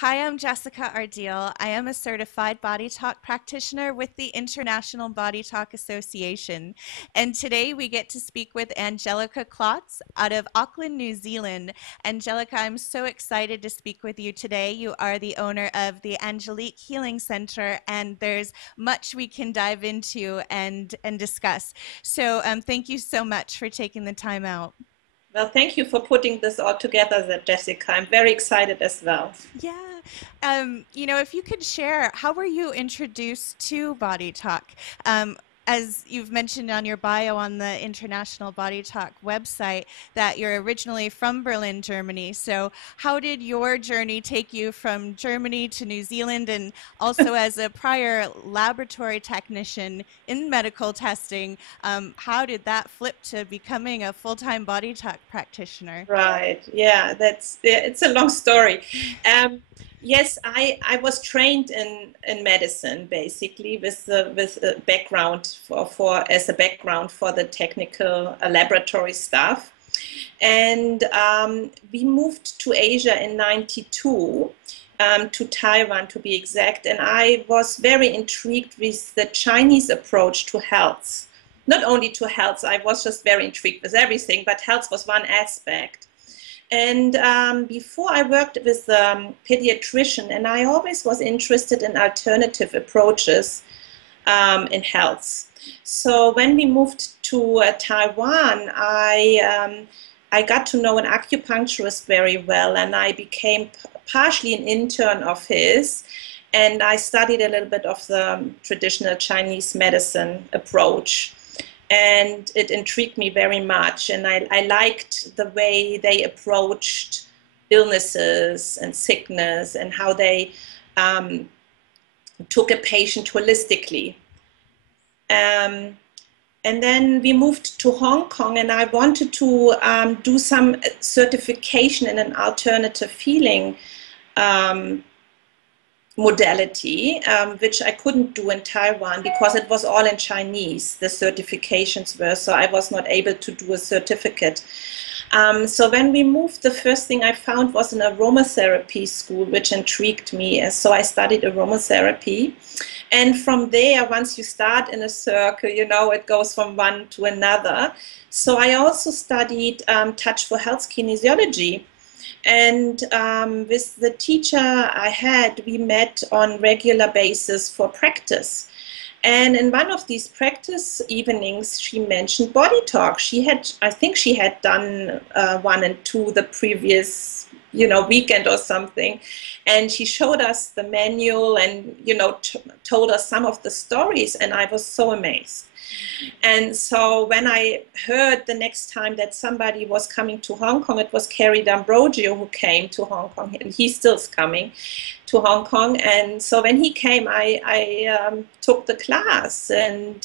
Hi, I'm Jessica Ardeal. I am a certified body talk practitioner with the International Body Talk Association. And today we get to speak with Angelika Klotz out of Auckland, New Zealand. Angelika, I'm so excited to speak with you today. You are the owner of the Angelika Healing Center, and there's much we can dive into and discuss. So thank you so much for taking the time out. Well, thank you for putting this all together, Jessica. I'm very excited as well. Yeah. If you could share, how were you introduced to Body Talk? As you've mentioned on your bio on the International Body Talk website, that you're originally from Berlin, Germany. So, how did your journey take you from Germany to New Zealand? And also, as a prior laboratory technician in medical testing, how did that flip to becoming a full-time Body Talk practitioner? Right. Yeah, it's a long story. Yes, I was trained in medicine basically with a background for as a background for the technical laboratory stuff. And we moved to Asia in 92, to Taiwan to be exact. And I was very intrigued with the Chinese approach to health. Not only to health, I was just very intrigued with everything, but health was one aspect. And before I worked with a pediatrician, and I always was interested in alternative approaches in health. So when we moved to Taiwan, I got to know an acupuncturist very well, and I became partially an intern of his. And I studied a little bit of the traditional Chinese medicine approach. And it intrigued me very much. And I liked the way they approached illnesses and sickness and how they took a patient holistically. And then we moved to Hong Kong, and I wanted to do some certification in an alternative healing modality, which I couldn't do in Taiwan because it was all in Chinese, the certifications were, so I was not able to do a certificate. So when we moved, the first thing I found was an aromatherapy school, which intrigued me. And so I studied aromatherapy. And from there, once you start in a circle, it goes from one to another. So I also studied Touch for Health kinesiology. And with the teacher I had, we met on regular basis for practice. And in one of these practice evenings, she mentioned Body Talk. I think she had done 1 and 2 the previous, weekend or something. And she showed us the manual and, told us some of the stories. And I was so amazed. And so when I heard the next time that somebody was coming to Hong Kong, it was Kerry D'Ambrogio who came to Hong Kong, and he still is coming to Hong Kong. And so when he came, I took the class, and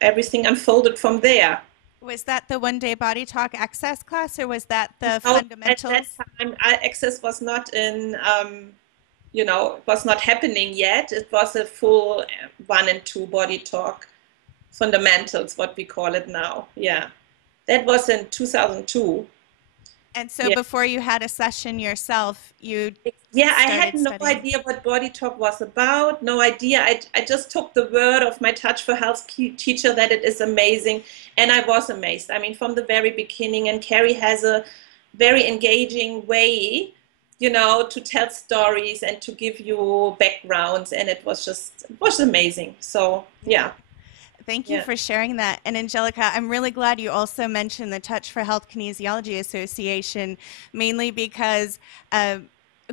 everything unfolded from there. Was that the one-day Body Talk Access class, or was that the So at that fundamentals? time, Access was not in. It was not happening yet. It was a full 1 and 2 Body Talk fundamentals, what we call it now. Yeah, that was in 2002. And so Yeah, before you had a session yourself, you yeah. I had started no studying. idea what Body Talk was about. No idea. I just took the word of my Touch for Health teacher that it is amazing, and I was amazed. I mean, from the very beginning. And Carrie has a very engaging way, to tell stories and to give you backgrounds, and it was amazing. So Yeah. yeah, Thank you yeah, for sharing that. And Angelika, I'm really glad you also mentioned the Touch for Health Kinesiology Association, mainly because uh,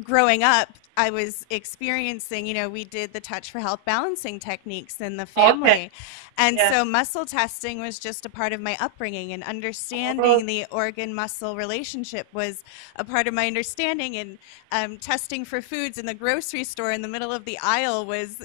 growing up, I was experiencing, we did the Touch for Health balancing techniques in the okay, family. And yeah, so muscle testing was just a part of my upbringing, and oh, understanding the organ muscle relationship was a part of my understanding. And testing for foods in the grocery store in the middle of the aisle was,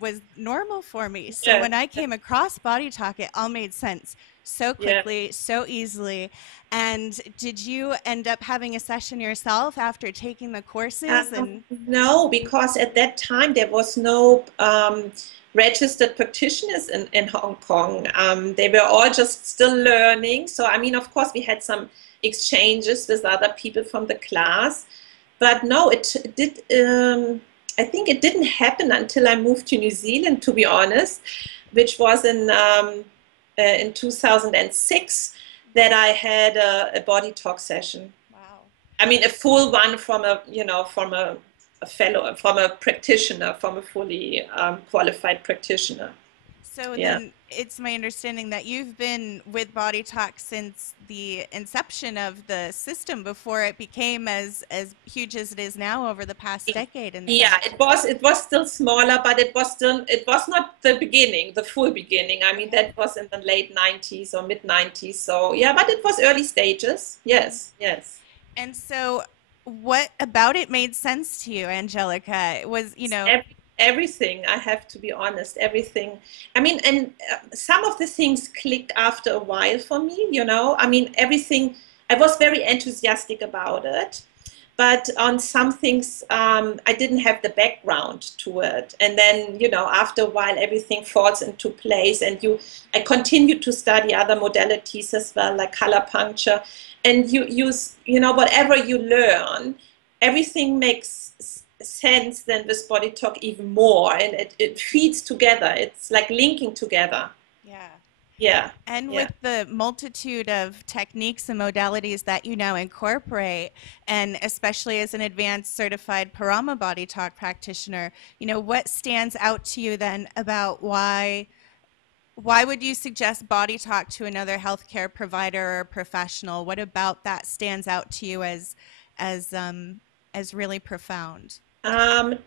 was normal for me. So yeah, when I came across Body Talk, it all made sense so yeah. quickly, so easily. And did you end up having a session yourself after taking the courses? And No, because at that time there was no registered practitioners in Hong Kong. They were all just still learning. So, I mean, of course, we had some exchanges with other people from the class. But no, it did. I think it didn't happen until I moved to New Zealand, to be honest, which was in 2006 that I had a body talk session. Wow. I mean, a full one from a, you know, from a fellow, from a practitioner, from a fully qualified practitioner. So Yeah. then it's my understanding that you've been with Body Talk since the inception of the system before it became as huge as it is now over the past decade and Yeah, such. it was still smaller, but it was not the beginning, the full beginning. I mean, Okay. that was in the late 90s or mid 90s. So yeah, but it was early stages. Yes, yes. And so what about it made sense to you, Angelica? It was, Everything, I have to be honest, everything. I mean, and some of the things clicked after a while for me, you know. I mean, everything, I was very enthusiastic about it, but on some things, I didn't have the background to it. And then, you know, after a while, everything falls into place. And I continued to study other modalities as well, like color puncture. And you know, whatever you learn, everything makes sense then with body talk even more, and it feeds together. It's like linking together. yeah. Yeah, And yeah. with the multitude of techniques and modalities that you now incorporate, and especially as an advanced certified Parama Body Talk practitioner, what stands out to you then about why would you suggest Body Talk to another healthcare provider or professional? What about that stands out to you as as really profound?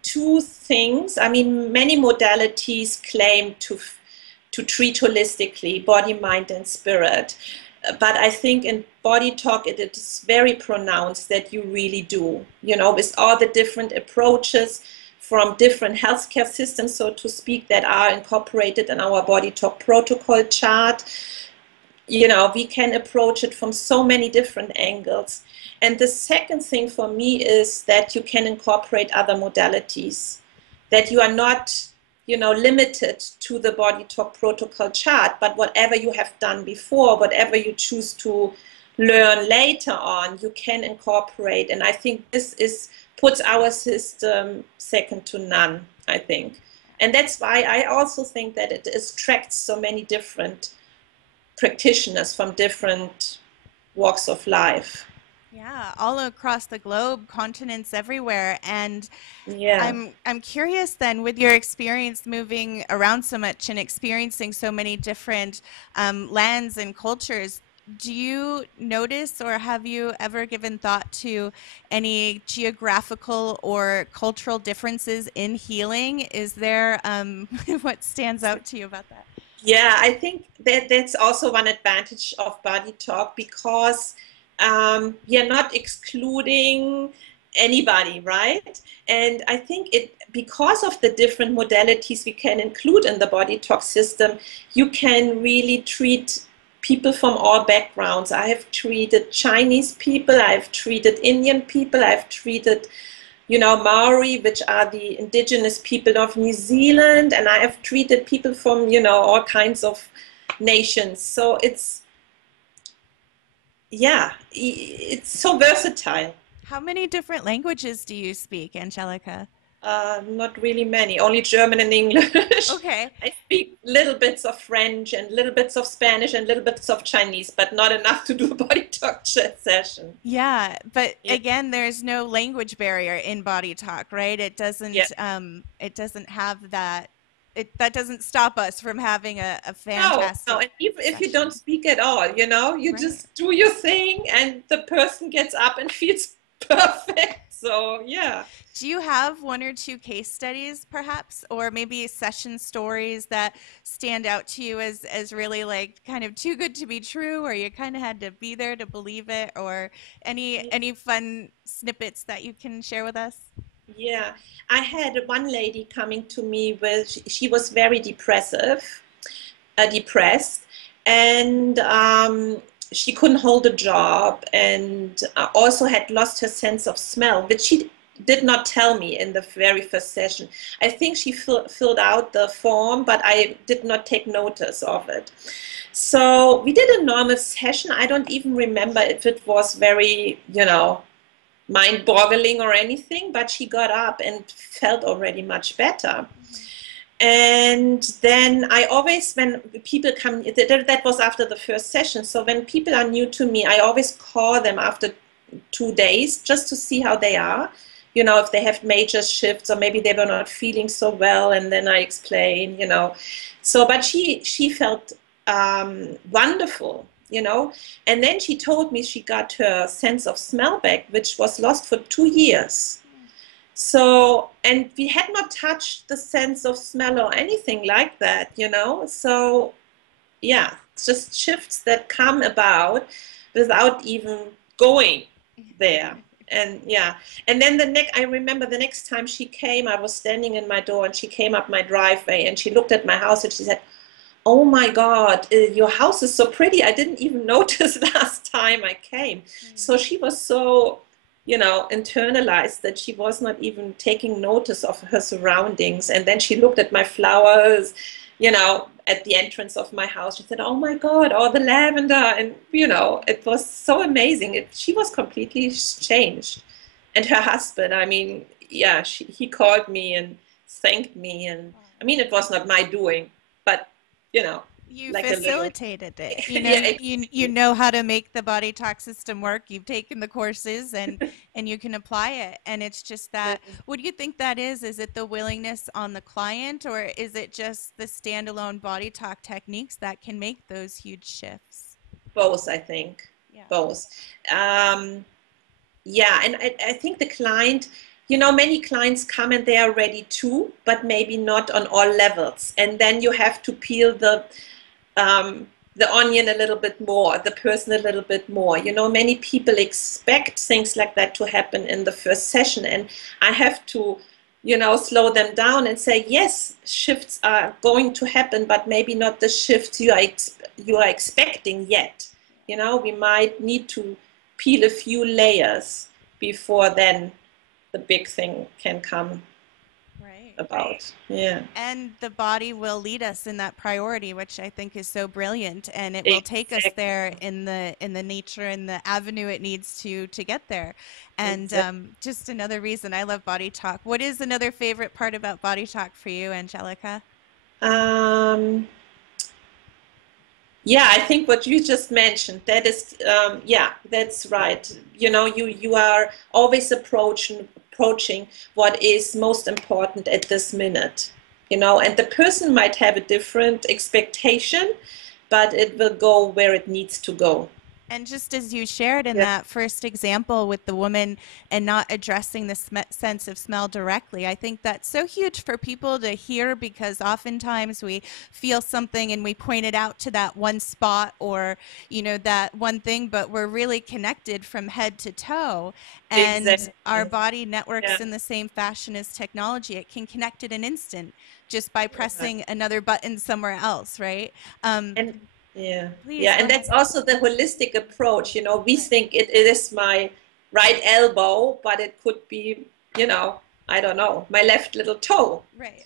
Two things. I mean, many modalities claim to treat holistically, body, mind, and spirit. But I think in body talk, it is very pronounced that you really do, you know, with all the different approaches from different healthcare systems, so to speak, that are incorporated in our body talk protocol chart. You know, we can approach it from so many different angles. And the second thing for me is that you can incorporate other modalities, that you are not, you know, limited to the body talk protocol chart, but whatever you have done before, whatever you choose to learn later on, you can incorporate. And I think this is puts our system second to none, I think. And that's why I also think that it attracts so many different practitioners from different walks of life. Yeah, all across the globe, continents everywhere. And Yeah. I'm curious then, with your experience moving around so much and experiencing so many different lands and cultures, do you notice or have you ever given thought to any geographical or cultural differences in healing? Is there what stands out to you about that? Yeah, I think that that's also one advantage of body talk, because we are not excluding anybody, right? And I think it, because of the different modalities we can include in the body talk system, you can really treat people from all backgrounds. I have treated Chinese people, I've treated Indian people, I've treated, you know, Maori, which are the indigenous people of New Zealand, and I have treated people from, you know, all kinds of nations. So it's, yeah, it's so versatile. How many different languages do you speak, Angelica? Not really many, only German and English. Okay. I speak little bits of French and little bits of Spanish and little bits of Chinese, but not enough to do a body talk session. Yeah, but Yeah, again, there's no language barrier in body talk, right? yeah. It doesn't have that that doesn't stop us from having a No, no. fantastic And even if you don't session. speak at all, you know, you Right. just do your thing and the person gets up and feels perfect. So, yeah. Do you have one or two case studies perhaps, or maybe session stories that stand out to you as really like kind of too good to be true, or you kind of had to be there to believe it, or any fun snippets that you can share with us? Yeah, I had one lady coming to me with, she was very depressed, and she couldn't hold a job, and also had lost her sense of smell, which she did not tell me in the very first session. I think she filled out the form, but I did not take notice of it. So we did a normal session. I don't even remember if it was very, mind-boggling or anything, but she got up and felt already much better. And then I always, when people come, that was after the first session. So when people are new to me, I always call them after 2 days just to see how they are. If they have major shifts or maybe they were not feeling so well, and then I explain, So, but she felt wonderful, And then she told me she got her sense of smell back, which was lost for 2 years. So, and we had not touched the sense of smell or anything like that, So, yeah, it's just shifts that come about without even going there. And yeah, and then I remember the next time she came, I was standing in my door and she came up my driveway and she looked at my house and she said, "Oh my God, your house is so pretty. I didn't even notice last time I came." So she was so, internalized that she was not even taking notice of her surroundings. And then she looked at my flowers, at the entrance of my house. She said, "Oh my God, all the lavender." And, it was so amazing. She was completely changed. And her husband, I mean, yeah, he called me and thanked me. And I mean, it was not my doing, but, you like facilitated a little... it. Yeah, you know how to make the body talk system work. You've taken the courses and you can apply it. And it's just that, what do you think that is? Is it the willingness on the client, or is it just the standalone body talk techniques that can make those huge shifts? Both, I think. Yeah. Both. Yeah, and I think the client, many clients come and they are ready too, but maybe not on all levels. And then you have to peel the onion a little bit more, the person a little bit more. Many people expect things like that to happen in the first session, and I have to, slow them down and say, yes, shifts are going to happen, but maybe not the shifts you are expecting yet. We might need to peel a few layers before then the big thing can come about. Yeah. And the body will lead us in that priority, which I think is so brilliant, and it will take us there in the nature and the avenue it needs to get there. And just another reason I love body talk. What is another favorite part about body talk for you, Angelika? Yeah, I think what you just mentioned, that is, yeah, that's right. You are always approaching what is most important at this minute, and the person might have a different expectation, but it will go where it needs to go. And just as you shared in that first example with the woman and not addressing the sense of smell directly, I think that's so huge for people to hear, because oftentimes we feel something and we point it out to that one spot or, that one thing, but we're really connected from head to toe. And our body networks in the same fashion as technology. It can connect in an instant just by pressing another button somewhere else, right? Yeah, yeah, and that's also the holistic approach. We think it is my right elbow, but it could be, I don't know, my left little toe. Right.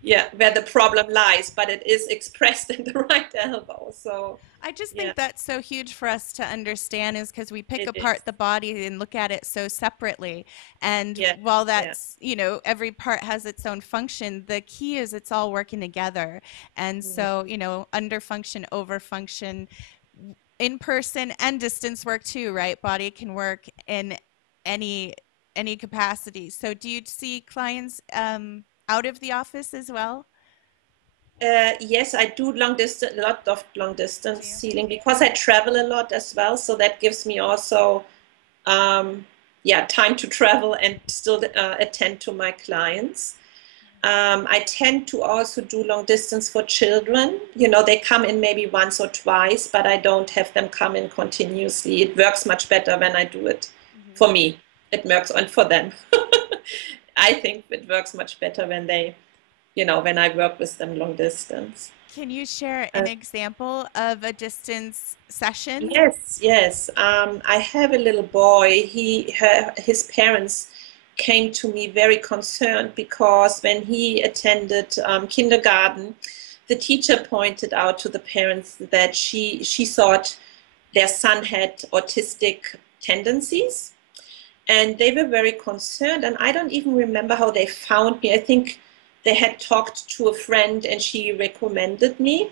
Yeah, where the problem lies, but it is expressed in the right elbow. So I just think that's so huge for us to understand, is because we pick apart the body and look at it so separately. And while that's, every part has its own function, the key is it's all working together. And so, under function, over function, in person and distance work too, right? Body can work in any capacity. So do you see clients out of the office as well? Yes, I do a lot of long distance sealing because I travel a lot as well. So that gives me also, time to travel and still attend to my clients. I tend to also do long distance for children. They come in maybe once or twice, but I don't have them come in continuously. It works much better when I do it. For me, it works, and for them. I think it works much better when when I work with them long distance. Can you share an example of a distance session? Yes. I have a little boy. His parents came to me very concerned because when he attended kindergarten, the teacher pointed out to the parents that she thought their son had autistic tendencies. And they were very concerned. And I don't even remember how they found me. I think they had talked to a friend and she recommended me,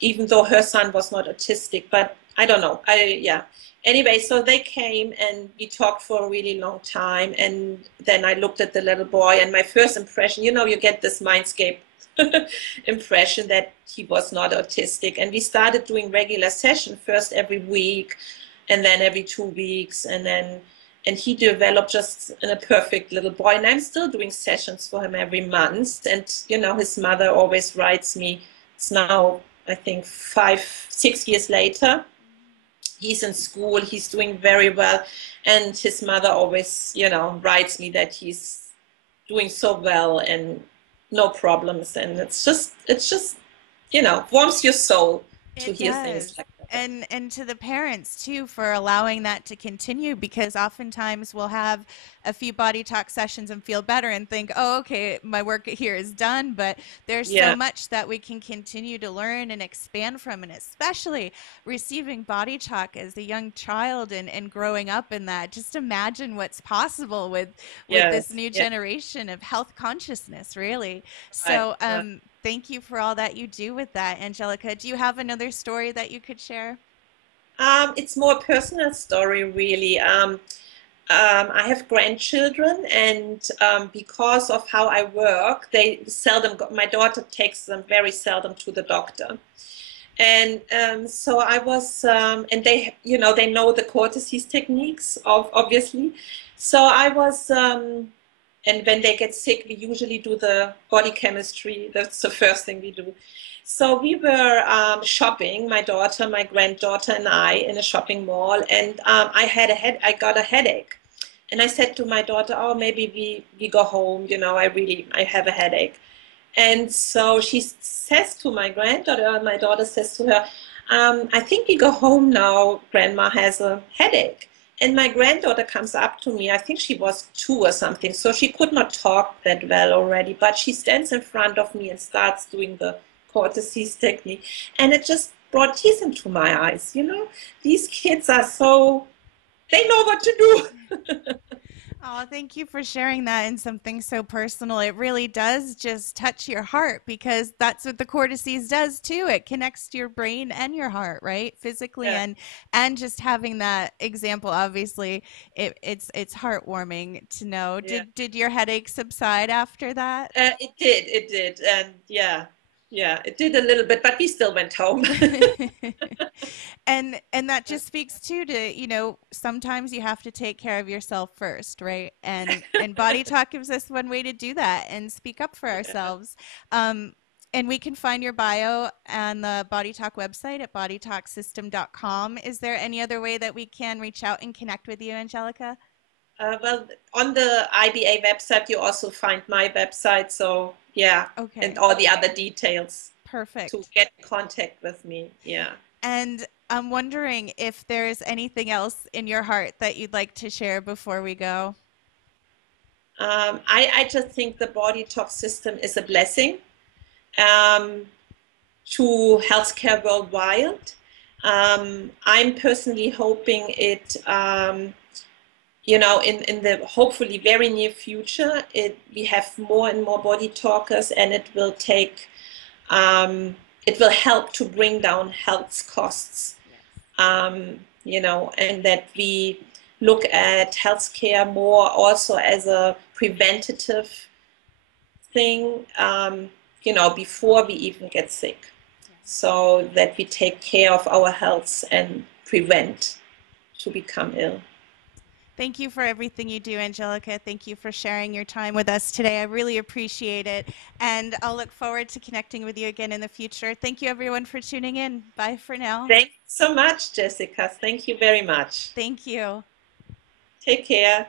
even though her son was not autistic. But I don't know. Yeah. Anyway, so they came and we talked for a really long time. And then I looked at the little boy, and my first impression, you know, you get this mindscape impression that he was not autistic. And we started doing regular sessions, first every week and then every 2 weeks, and he developed just a perfect little boy. And I'm still doing sessions for him every month. And you know, his mother always writes me. It's now, I think, 5-6 years later. He's in school, he's doing very well, and his mother always, you know, writes me that he's doing so well and no problems. And it's just, you know, warms your soul to It hear things does. like that. And to the parents too for allowing that to continue, because oftentimes we'll have a few body talk sessions and feel better and think, oh, okay, my work here is done. But there's so Yeah, much that we can continue to learn and expand from, and especially receiving body talk as a young child and growing up in that. Just imagine what's possible with this yes, new yeah, generation of health consciousness, really. right, So, right. thank you for all that you do with that, Angelika. Do you have another story that you could share? It's more a personal story, really. I have grandchildren, and because of how I work, they seldom go, my daughter takes them very seldom to the doctor. And so I was, and they, you know, they know the cortices techniques, of obviously. So I was, and when they get sick, we usually do the body chemistry. That's the first thing we do. So we were shopping, my daughter, my granddaughter, and I, in a shopping mall, and I got a headache. And I said to my daughter, oh, maybe we go home, you know, I have a headache. And so she says to my granddaughter, my daughter says to her, I think we go home now, Grandma has a headache. And my granddaughter comes up to me, I think she was 2 or something, so she could not talk that well already, but she stands in front of me and starts doing the cortices technique. And it just brought tears into my eyes, you know? These kids are so, they know what to do. Oh, thank you for sharing that in something so personal. It really does just touch your heart, because that's what the cortices does too. It connects to your brain and your heart, right? Physically, Yeah, and just having that example, obviously, it's heartwarming to know. yeah. Did your headache subside after that? It did, and yeah, yeah, it did a little bit, but we still went home. And that just speaks to, sometimes you have to take care of yourself first, right? And body talk gives us one way to do that and speak up for Yeah. ourselves. And we can find your bio on the Body Talk website at bodytalksystem.com. Is there any other way that we can reach out and connect with you, Angelika? Well, on the IBA website, you also find my website. So yeah, and Okay, all the other details to perfect. get in contact with me. Yeah. And I'm wondering if there's anything else in your heart that you'd like to share before we go. I just think the body talk system is a blessing um, to healthcare worldwide. I'm personally hoping it, you know, in the hopefully very near future, we have more and more body talkers, and it will help to bring down health costs. You know, and that we look at healthcare more also as a preventative thing, you know, before we even get sick, so that we take care of our health and prevent to become ill. Thank you for everything you do, Angelika. Thank you for sharing your time with us today. I really appreciate it. And I'll look forward to connecting with you again in the future. Thank you, everyone, for tuning in. Bye for now. Thanks so much, Jessica. Thank you very much. Thank you. Take care.